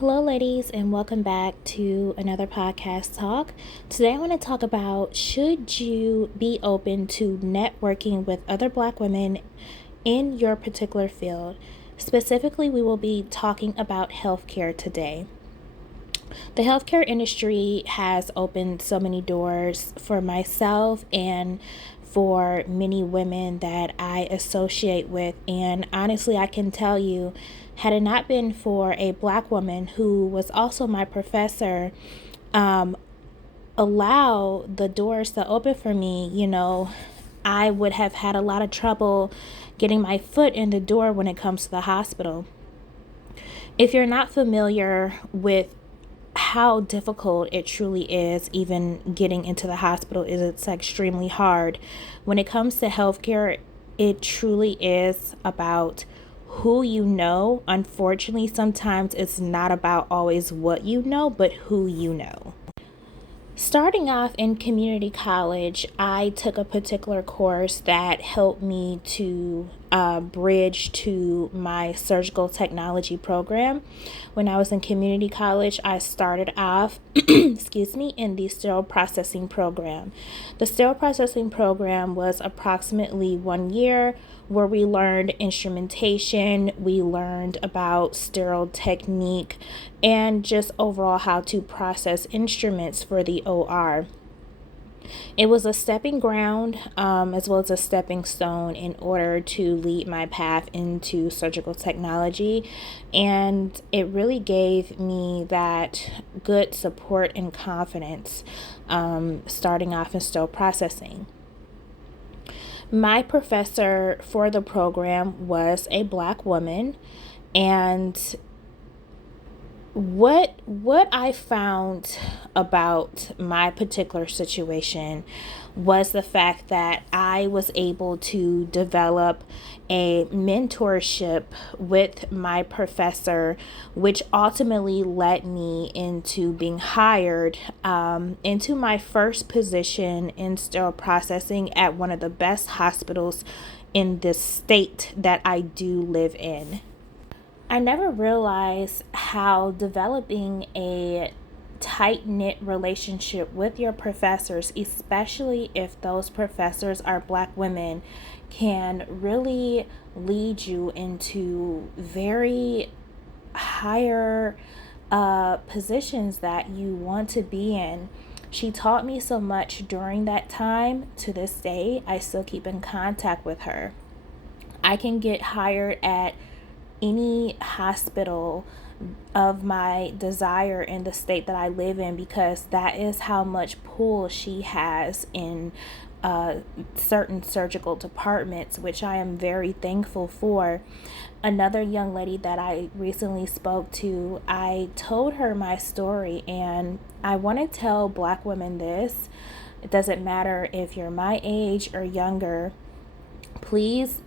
Hello, ladies, and welcome back to another podcast talk. Today, I want to talk about should you be open to networking with other Black women in your particular field. Specifically, we will be talking about healthcare today. The healthcare industry has opened so many doors for myself and for many women that I associate with. And honestly, I can tell you, had it not been for a Black woman who was also my professor, allow the doors to open for me, I would have had a lot of trouble getting my foot in the door when it comes to the hospital. If you're not familiar with how difficult it truly is, even getting into the hospital, it's extremely hard. When it comes to healthcare, it truly is about who you know. Unfortunately, sometimes it's not about always what you know, but who you know. Starting off in community college, I took a particular course that helped me to bridge to my surgical technology program. When I was in community college, I started off, in the sterile processing program. The sterile processing program was approximately 1 year where we learned instrumentation, we learned about sterile technique, and just overall how to process instruments for the OR. It was a stepping ground as well as a stepping stone in order to lead my path into surgical technology. And it really gave me that good support and confidence starting off in sterile processing. My professor for the program was a Black woman, and what I found about my particular situation was the fact that I was able to develop a mentorship with my professor, which ultimately led me into being hired into my first position in sterile processing at one of the best hospitals in the state that I do live in. I never realized how developing a tight knit relationship with your professors, especially if those professors are Black women, can really lead you into very higher positions that you want to be in. She taught me so much during that time. To this day, I still keep in contact with her. I can get hired at any hospital of my desire in the state that I live in because that is how much pull she has in certain surgical departments, which I am very thankful for. Another young lady that I recently spoke to, I told her my story, and I want to tell Black women this. It doesn't matter if you're my age or younger. Please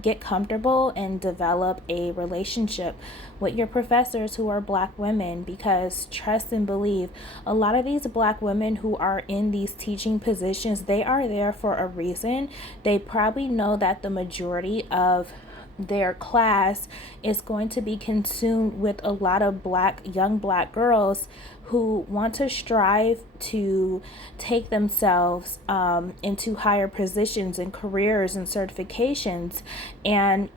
get comfortable and develop a relationship with your professors who are Black women, because trust and believe, a lot of these Black women who are in these teaching positions, they are there for a reason. They probably know that the majority of their class is going to be consumed with a lot of young Black girls who want to strive to take themselves into higher positions and careers and certifications. And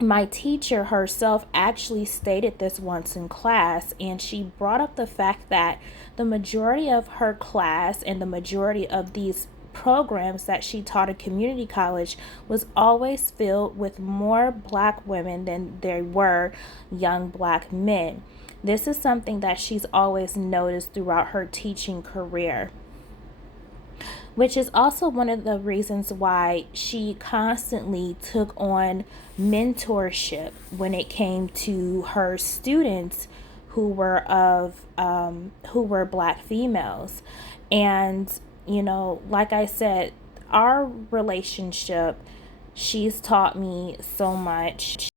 my teacher herself actually stated this once in class, and she brought up the fact that the majority of her class and the majority of these programs that she taught at community college was always filled with more Black women than there were young Black men. This is something that she's always noticed throughout her teaching career, which is also one of the reasons why she constantly took on mentorship when it came to her students who were Black females. And like I said, our relationship, she's taught me so much.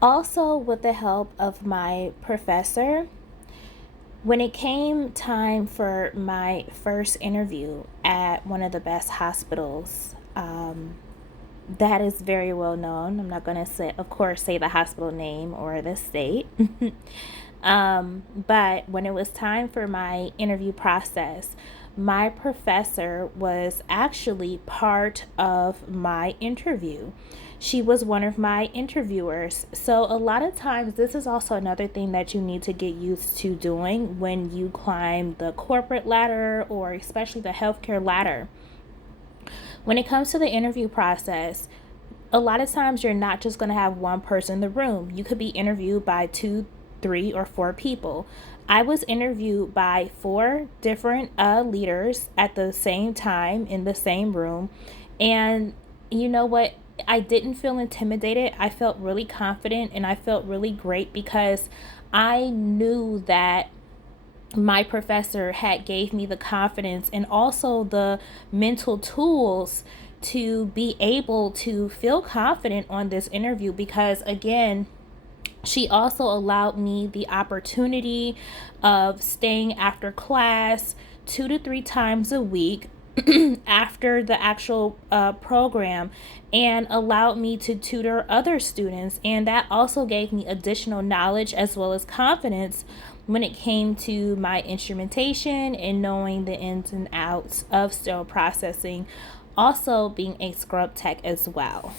Also, with the help of my professor, when it came time for my first interview at one of the best hospitals, that is very well known. I'm not going to say the hospital name or the state. But when it was time for my interview process, my professor was actually part of my interview. She was one of my interviewers. So, a lot of times, this is also another thing that you need to get used to doing when you climb the corporate ladder or especially the healthcare ladder. When it comes to the interview process, a lot of times you're not just going to have one person in the room. You could be interviewed by two, three, or four people. I was interviewed by four different leaders at the same time in the same room. And you know what? I didn't feel intimidated. I felt really confident and I felt really great because I knew that my professor had gave me the confidence and also the mental tools to be able to feel confident on this interview because again, she also allowed me the opportunity of staying after class 2 to 3 times a week after the actual program and allowed me to tutor other students. And that also gave me additional knowledge as well as confidence when it came to my instrumentation and knowing the ins and outs of sterile processing, also being a scrub tech as well.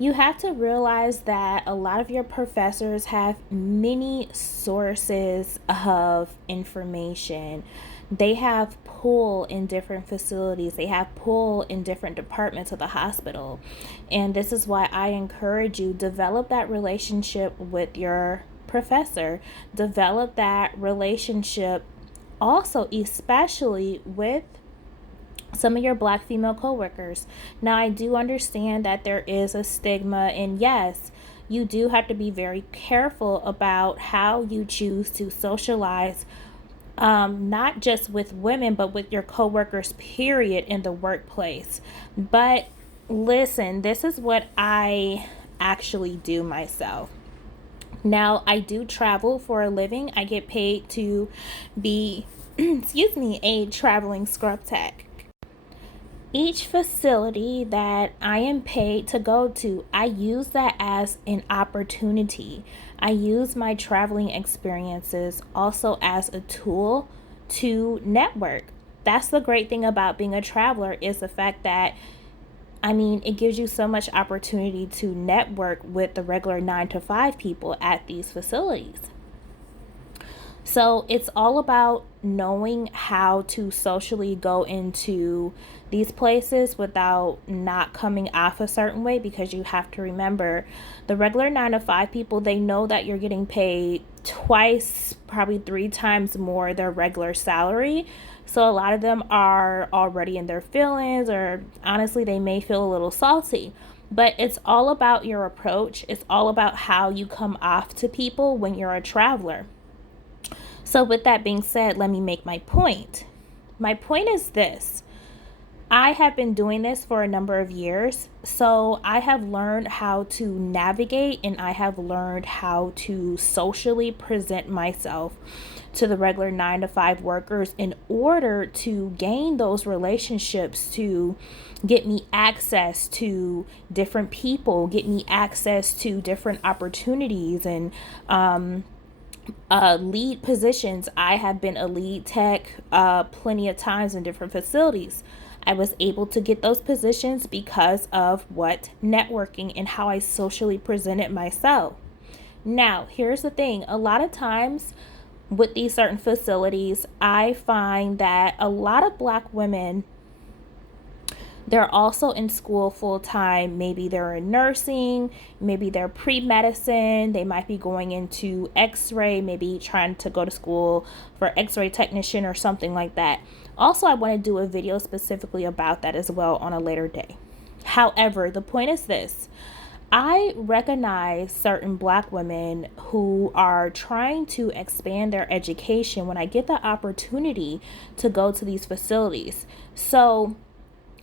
You have to realize that a lot of your professors have many sources of information. They have pull in different facilities, they have pull in different departments of the hospital. And this is why I encourage you develop that relationship with your professor. Develop that relationship also especially with some of your black female coworkers. Now, I do understand that there is a stigma, and yes, you do have to be very careful about how you choose to socialize, not just with women, but with your coworkers, period, in the workplace. But listen, this is what I actually do myself. Now, I do travel for a living. I get paid to be, excuse me, a traveling scrub tech. Each facility that I am paid to go to, I use that as an opportunity. I use my traveling experiences also as a tool to network. That's the great thing about being a traveler is the fact that it gives you so much opportunity to network with the regular 9 to 5 people at these facilities. So it's all about knowing how to socially go into these places without not coming off a certain way because you have to remember the regular 9 to 5 people, they know that you're getting paid twice, probably 3 times more their regular salary. So a lot of them are already in their feelings, or honestly, they may feel a little salty. But it's all about your approach. It's all about how you come off to people when you're a traveler. So, with that being said, let me make my point. My point is this: I have been doing this for a number of years, so I have learned how to navigate and I have learned how to socially present myself to the regular 9 to 5 workers in order to gain those relationships to get me access to different people, get me access to different opportunities and lead positions. I have been a lead tech plenty of times in different facilities. I was able to get those positions because of what networking and how I socially presented myself. Now, here's the thing: a lot of times with these certain facilities, I find that a lot of black women, they're also in school full time. Maybe they're in nursing, maybe they're pre-medicine, they might be going into x-ray, maybe trying to go to school for x-ray technician or something like that. Also, I want to do a video specifically about that as well on a later day. However, the point is this: I recognize certain black women who are trying to expand their education when I get the opportunity to go to these facilities. So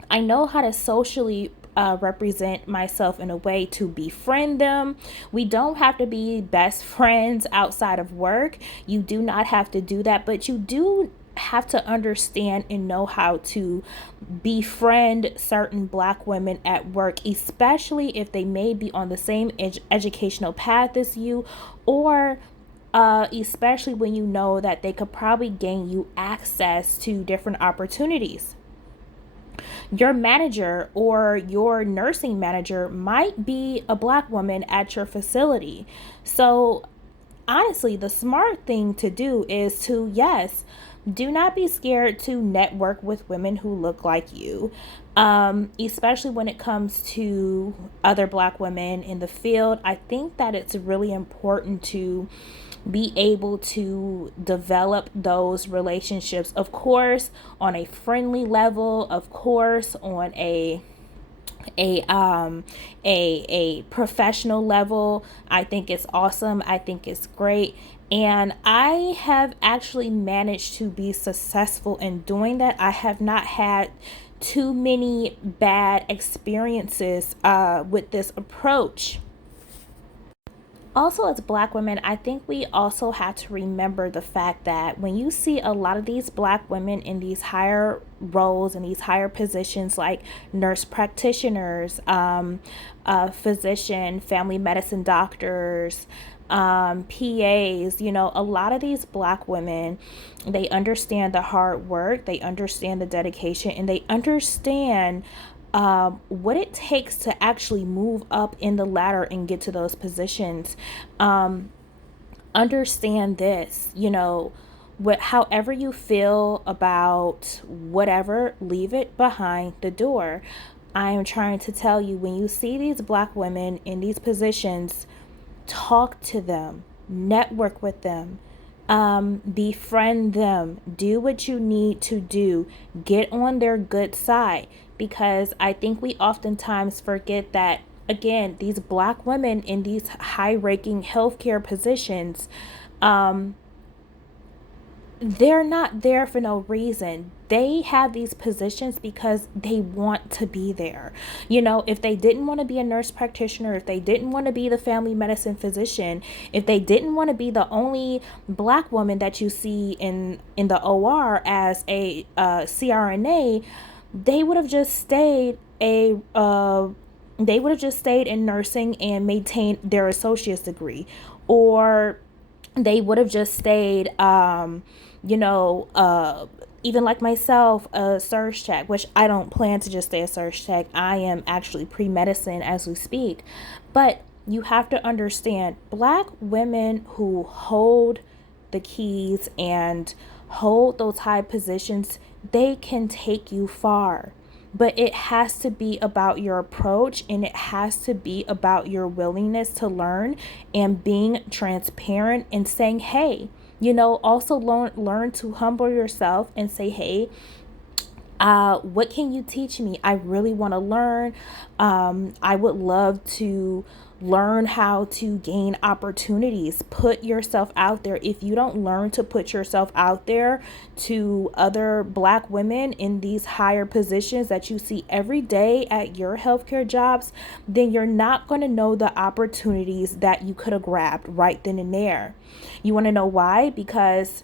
I know how to socially represent myself in a way to befriend them. We don't have to be best friends outside of work. You do not have to do that, but you do have to understand and know how to befriend certain black women at work, especially if they may be on the same educational path as you, or especially when you know that they could probably gain you access to different opportunities. Your manager or your nursing manager might be a black woman at your facility. So, honestly, the smart thing to do is to, yes, do not be scared to network with women who look like you, especially when it comes to other black women in the field. I think that it's really important to be able to develop those relationships, of course, on a friendly level, of course, on a um a professional level. I think it's awesome. I think it's great. And I have actually managed to be successful in doing that. I have not had too many bad experiences with this approach. Also, as black women, I think we also have to remember the fact that when you see a lot of these black women in these higher roles and these higher positions, like nurse practitioners, physician, family medicine doctors, PAs, a lot of these black women, they understand the hard work, they understand the dedication, and they understand what it takes to actually move up in the ladder and get to those positions. Um, Understand this, however you feel about whatever, leave it behind the door. I am trying to tell you, when you see these black women in these positions, talk to them, network with them, befriend them, do what you need to do, get on their good side. Because I think we oftentimes forget that, again, these black women in these high ranking healthcare positions, um, they're not there for no reason. They have these positions because they want to be there. If they didn't want to be a nurse practitioner, if they didn't want to be the family medicine physician, if they didn't want to be the only black woman that you see in the OR as a CRNA, they would have just stayed in nursing and maintained their associate's degree, or they would have just stayed, you know, uh, even like myself, a surge tech, which I don't plan to just stay a surge tech. I am actually pre medicine as we speak. But you have to understand, black women who hold the keys and hold those high positions, they can take you far. But it has to be about your approach, and it has to be about your willingness to learn and being transparent and saying, hey, also learn to humble yourself and say, hey, what can you teach me? I really want to learn. I would love to learn how to gain opportunities. Put yourself out there. If you don't learn to put yourself out there to other black women in these higher positions that you see every day at your healthcare jobs, then you're not going to know the opportunities that you could have grabbed right then and there. You want to know why? Because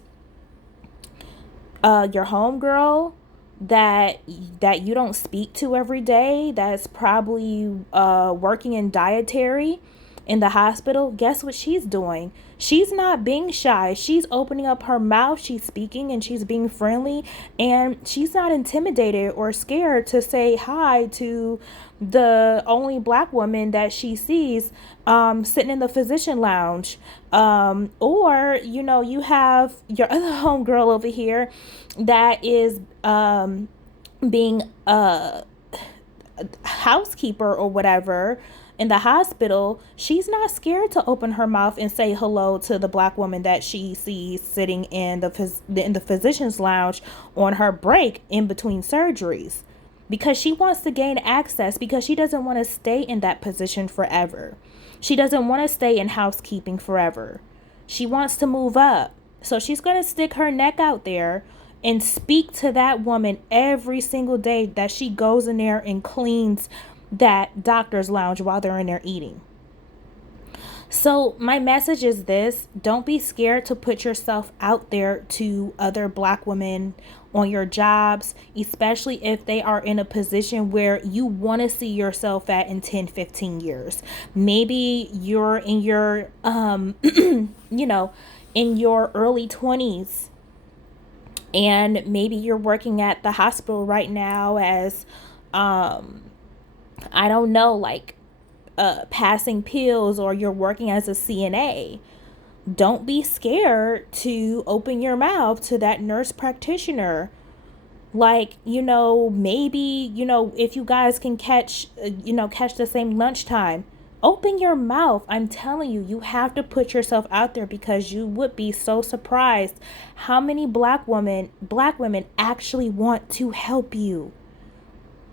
your homegirl that you don't speak to every day, that's probably working in dietary in the hospital, guess what she's doing? She's not being shy. She's opening up her mouth, she's speaking, and she's being friendly, and she's not intimidated or scared to say hi to the only black woman that she sees sitting in the physician lounge. Or you have your other homegirl over here that is being a housekeeper or whatever in the hospital. She's not scared to open her mouth and say hello to the black woman that she sees sitting in the physician's lounge on her break in between surgeries, because she wants to gain access, because she doesn't want to stay in that position forever. She doesn't want to stay in housekeeping forever. She wants to move up. So she's going to stick her neck out there and speak to that woman every single day that she goes in there and cleans that doctor's lounge while they're in there eating. So, my message is this: don't be scared to put yourself out there to other Black women on your jobs, especially if they are in a position where you want to see yourself at in 10, 15 years. Maybe you're in your, in your early 20s, and maybe you're working at the hospital right now as, I don't know, like passing pills, or you're working as a CNA. Don't be scared to open your mouth to that nurse practitioner. Like, maybe, if you guys can catch the same lunchtime, open your mouth. I'm telling you, you have to put yourself out there, because you would be so surprised how many black women actually want to help you.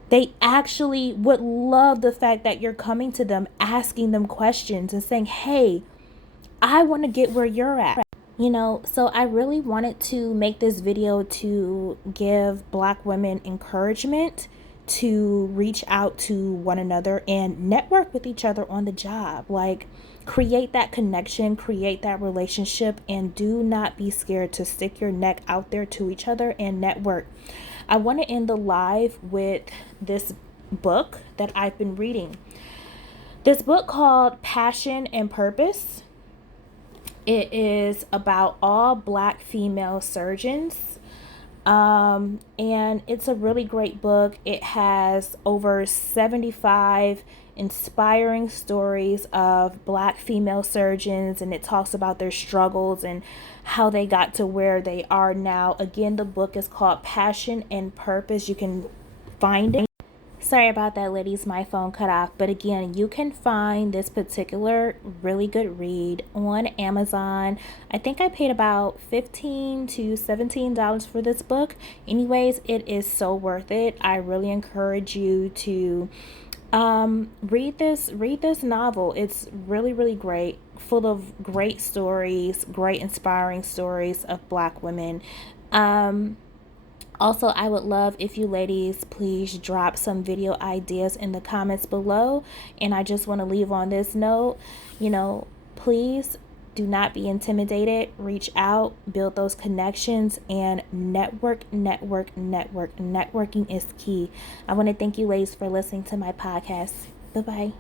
They actually would love the fact that you're coming to them, asking them questions and saying, hey, I want to get where you're at. So I really wanted to make this video to give Black women encouragement to reach out to one another and network with each other on the job. Like, create that connection, create that relationship, and do not be scared to stick your neck out there to each other and network. I want to end the live with this book that I've been reading. This book called Passion and Purpose. It is about all Black female surgeons. And it's a really great book. It has over 75 inspiring stories of Black female surgeons, and it talks about their struggles and how they got to where they are now. Again, the book is called Passion and Purpose. You can find it. Sorry about that, ladies. My phone cut off. But again, you can find this particular really good read on Amazon. I think I paid about $15 to $17 for this book. Anyways, it is so worth it. I really encourage you to read this novel. It's really, really great, full of great stories, great inspiring stories of Black women. Also, I would love if you ladies please drop some video ideas in the comments below. And I just want to leave on this note, please do not be intimidated. Reach out, build those connections, and network. Networking is key. I want to thank you ladies for listening to my podcast. Bye-bye.